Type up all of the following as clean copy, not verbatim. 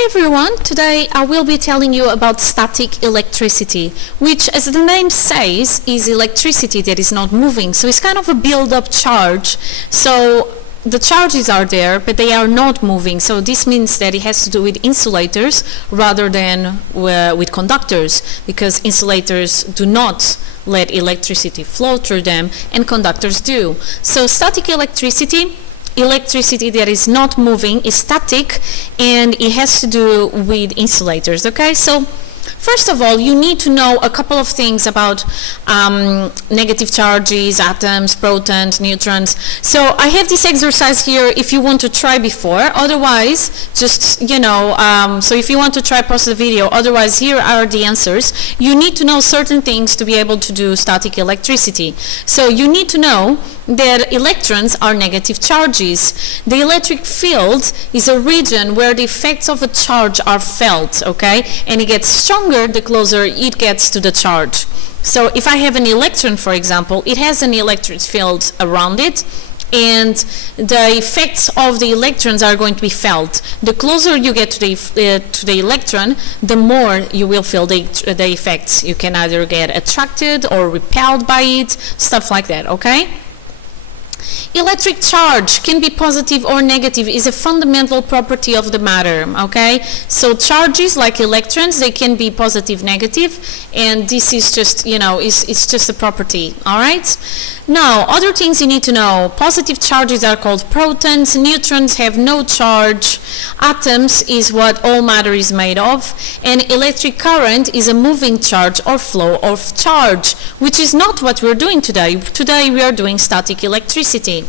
Hey everyone, today I will be telling you about static electricity, which, as the name says, is electricity that is not moving. So it's kind of a build-up charge. So the charges are there, but they are not moving. So this means that it has to do with insulators rather than with conductors, because insulators do not let electricity flow through them and conductors do. So static electricity that is not moving is static, and it has to do with insulators. Okay, so first of all, you need to know a couple of things about negative charges, atoms, protons, neutrons. So I have this exercise here if you want to try before. Otherwise, just, so if you want to try, pause the video. Otherwise, here are the answers. You need to know certain things to be able to do static electricity. So you need to know that electrons are negative charges. The electric field is a region where the effects of a charge are felt, okay? And it gets stronger the closer it gets to the charge. So if I have an electron, for example, it has an electric field around it, and the effects of the electrons are going to be felt. The closer you get to the electron, the more you will feel the effects. You can either get attracted or repelled by it, stuff like that, okay? Electric charge can be positive or negative, is a fundamental property of the matter, okay? So charges like electrons, they can be positive, negative, and this is just, it's just a property, all right? Now, other things you need to know. Positive charges are called protons, neutrons have no charge, atoms is what all matter is made of, and electric current is a moving charge or flow of charge, which is not what we're doing today. Today we are doing static electricity.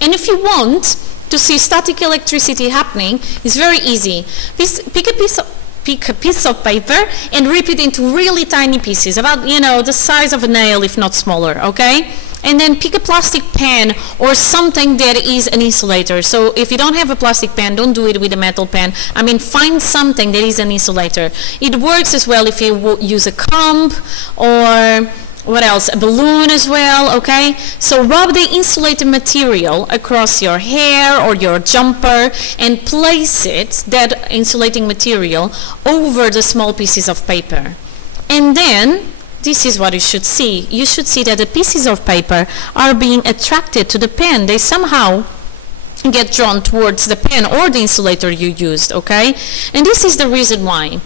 And if you want to see static electricity happening, it's very easy. Pick a piece of paper and rip it into really tiny pieces, about, the size of a nail, if not smaller, okay? And then pick a plastic pen or something that is an insulator. So if you don't have a plastic pen, don't do it with a metal pen. Find something that is an insulator. It works as well if you use a comb or what else? A balloon as well, okay? So rub the insulated material across your hair or your jumper and place that insulating material, over the small pieces of paper. And then, this is what you should see. You should see that the pieces of paper are being attracted to the pen. They somehow get drawn towards the pen or the insulator you used, okay? And this is the reason why.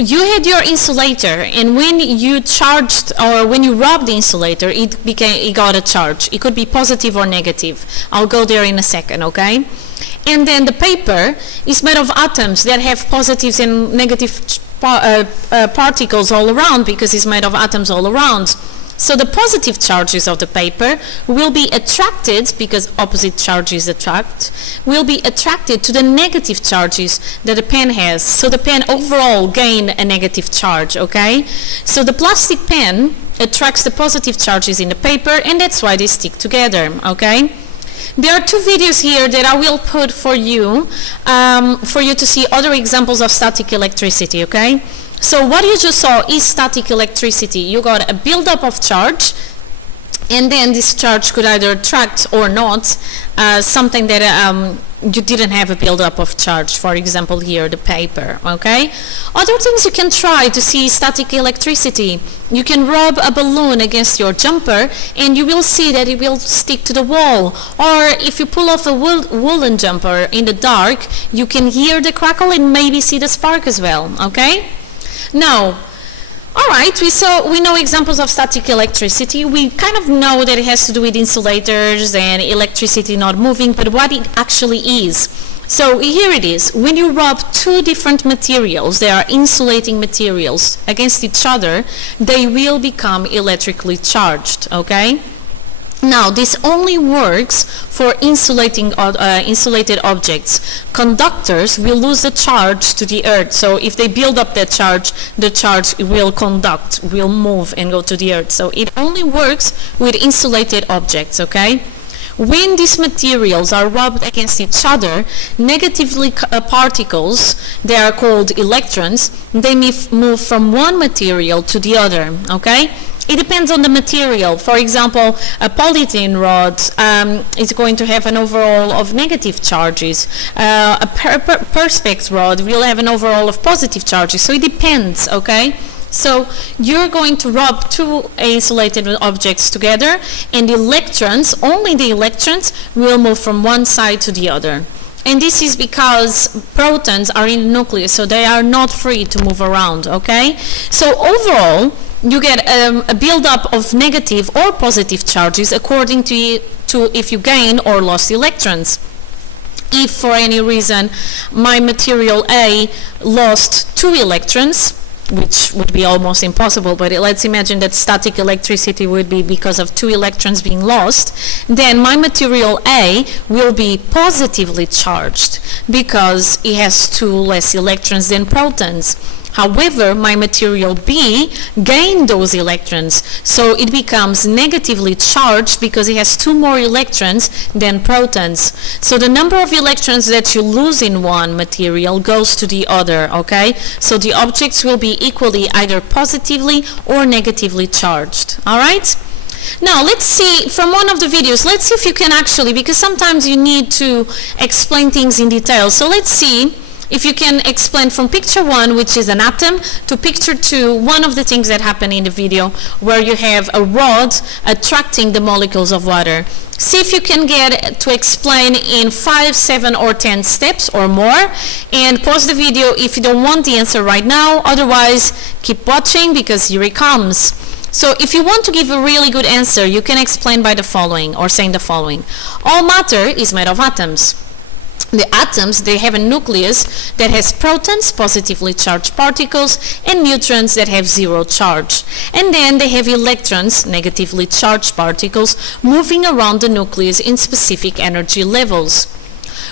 You had your insulator, and when you charged or when you rubbed the insulator, it got a charge. It could be positive or negative. I'll go there in a second, okay? And then the paper is made of atoms that have positives and negative particles all around, because it's made of atoms all around. So the positive charges of the paper will be attracted, because opposite charges attract, will be attracted to the negative charges that the pen has. So the pen overall gain a negative charge, okay? So the plastic pen attracts the positive charges in the paper, and that's why they stick together, okay? There are two videos here that I will put for you to see other examples of static electricity, okay? So what you just saw is static electricity. You got a buildup of charge, and then this charge could either attract or not something that you didn't have a buildup of charge. For example, here, the paper, okay? Other things you can try to see static electricity. You can rub a balloon against your jumper, and you will see that it will stick to the wall. Or if you pull off a woolen jumper in the dark, you can hear the crackle and maybe see the spark as well, okay? Now, all right, we know examples of static electricity. We kind of know that it has to do with insulators and electricity not moving, but what it actually is. So here it is. When you rub two different materials, they are insulating materials, against each other, they will become electrically charged, okay? Now, this only works for insulated objects. Conductors will lose the charge to the earth. So if they build up that charge, the charge will conduct, will move and go to the earth. So it only works with insulated objects, okay? When these materials are rubbed against each other, negatively particles, they are called electrons, they move from one material to the other, okay? It depends on the material. For example, a polyethylene rod is going to have an overall of negative charges. A perspex rod will have an overall of positive charges. So it depends, okay? So you're going to rub two insulated objects together, and the electrons, only the electrons, will move from one side to the other. And this is because protons are in the nucleus, so they are not free to move around, okay? So overall, you get a buildup of negative or positive charges according to if you gain or lost electrons. If for any reason my material A lost 2 electrons, which would be almost impossible, but let's imagine that static electricity would be because of 2 electrons being lost, then my material A will be positively charged because it has 2 less electrons than protons. However, my material B gained those electrons, so it becomes negatively charged because it has 2 more electrons than protons. So the number of electrons that you lose in one material goes to the other, okay? So the objects will be equally either positively or negatively charged, all right? Now let's see from one of the videos, let's see if you can actually, because sometimes you need to explain things in detail. So let's see if you can explain from picture 1, which is an atom, to picture 2, one of the things that happen in the video where you have a rod attracting the molecules of water. See if you can get to explain in 5, 7, or 10 steps or more, and pause the video if you don't want the answer right now. Otherwise, keep watching because here it comes. So if you want to give a really good answer, you can explain by the following, or saying the following. All matter is made of atoms. The atoms, they have a nucleus that has protons, positively charged particles, and neutrons that have 0 charge. And then they have electrons, negatively charged particles, moving around the nucleus in specific energy levels.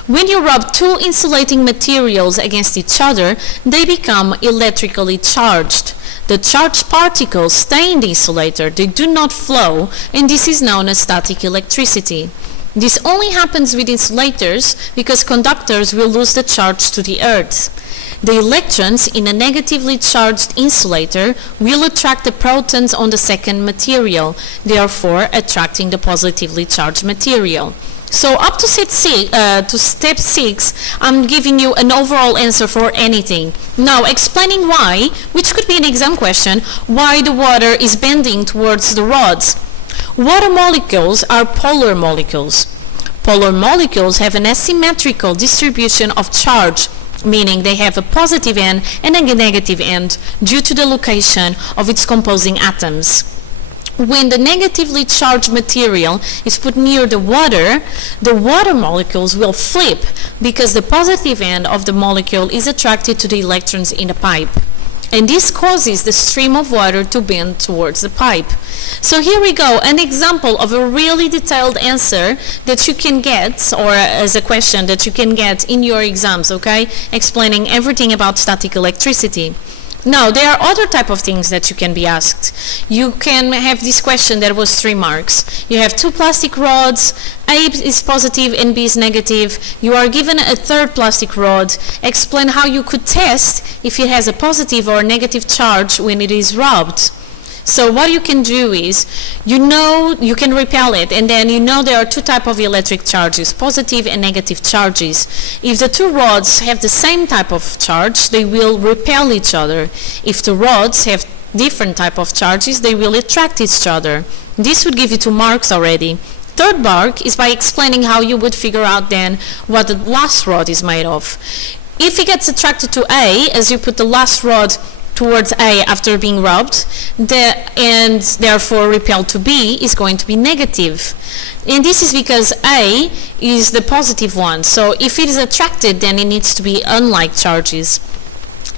When you rub 2 insulating materials against each other, they become electrically charged. The charged particles stay in the insulator, they do not flow, and this is known as static electricity. This only happens with insulators because conductors will lose the charge to the earth. The electrons in a negatively charged insulator will attract the protons on the second material, therefore attracting the positively charged material. So up to step 6, I'm giving you an overall answer for anything. Now explaining why, which could be an exam question, why the water is bending towards the rods. Water molecules are polar molecules. Polar molecules have an asymmetrical distribution of charge, meaning they have a positive end and a negative end due to the location of its composing atoms. When the negatively charged material is put near the water molecules will flip because the positive end of the molecule is attracted to the electrons in the pipe. And this causes the stream of water to bend towards the pipe. So here we go, an example of a really detailed answer that you can get, or as a question that you can get in your exams, okay? Explaining everything about static electricity. Now, there are other type of things that you can be asked. You can have this question that was 3 marks. You have 2 plastic rods, A is positive and B is negative. You are given a 3rd plastic rod. Explain how you could test if it has a positive or negative charge when it is rubbed. So what you can do is, you can repel it, and then there are 2 types of electric charges, positive and negative charges. If the 2 rods have the same type of charge, they will repel each other. If the rods have different type of charges, they will attract each other. This would give you 2 marks already. 3rd mark is by explaining how you would figure out then what the last rod is made of. If it gets attracted to A, as you put the last rod towards A after being rubbed, and therefore repelled to B, is going to be negative. And this is because A is the positive one. So if it is attracted, then it needs to be unlike charges.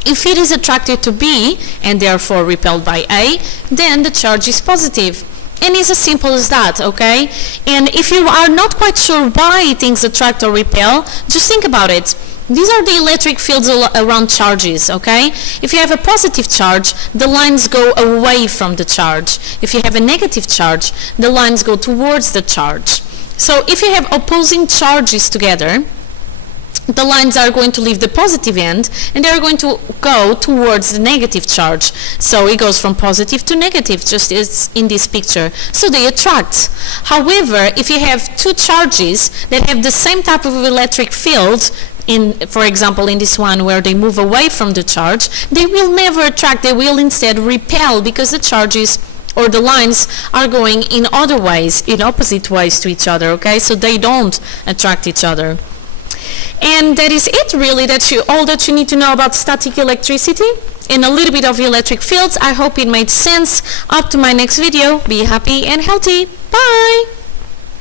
If it is attracted to B and therefore repelled by A, then the charge is positive. And it's as simple as that, okay? And if you are not quite sure why things attract or repel, just think about it. These are the electric fields around charges, okay? If you have a positive charge, the lines go away from the charge. If you have a negative charge, the lines go towards the charge. So if you have opposing charges together, the lines are going to leave the positive end and they're going to go towards the negative charge. So it goes from positive to negative, just as in this picture. So they attract. However, if you have two charges that have the same type of electric field, for example, in this one where they move away from the charge, they will never attract. They will instead repel, because the charges or the lines are going in other ways, in opposite ways to each other, okay? So they don't attract each other. And that is it, really. That's all that you need to know about static electricity and a little bit of electric fields. I hope it made sense. Up to my next video. Be happy and healthy. Bye!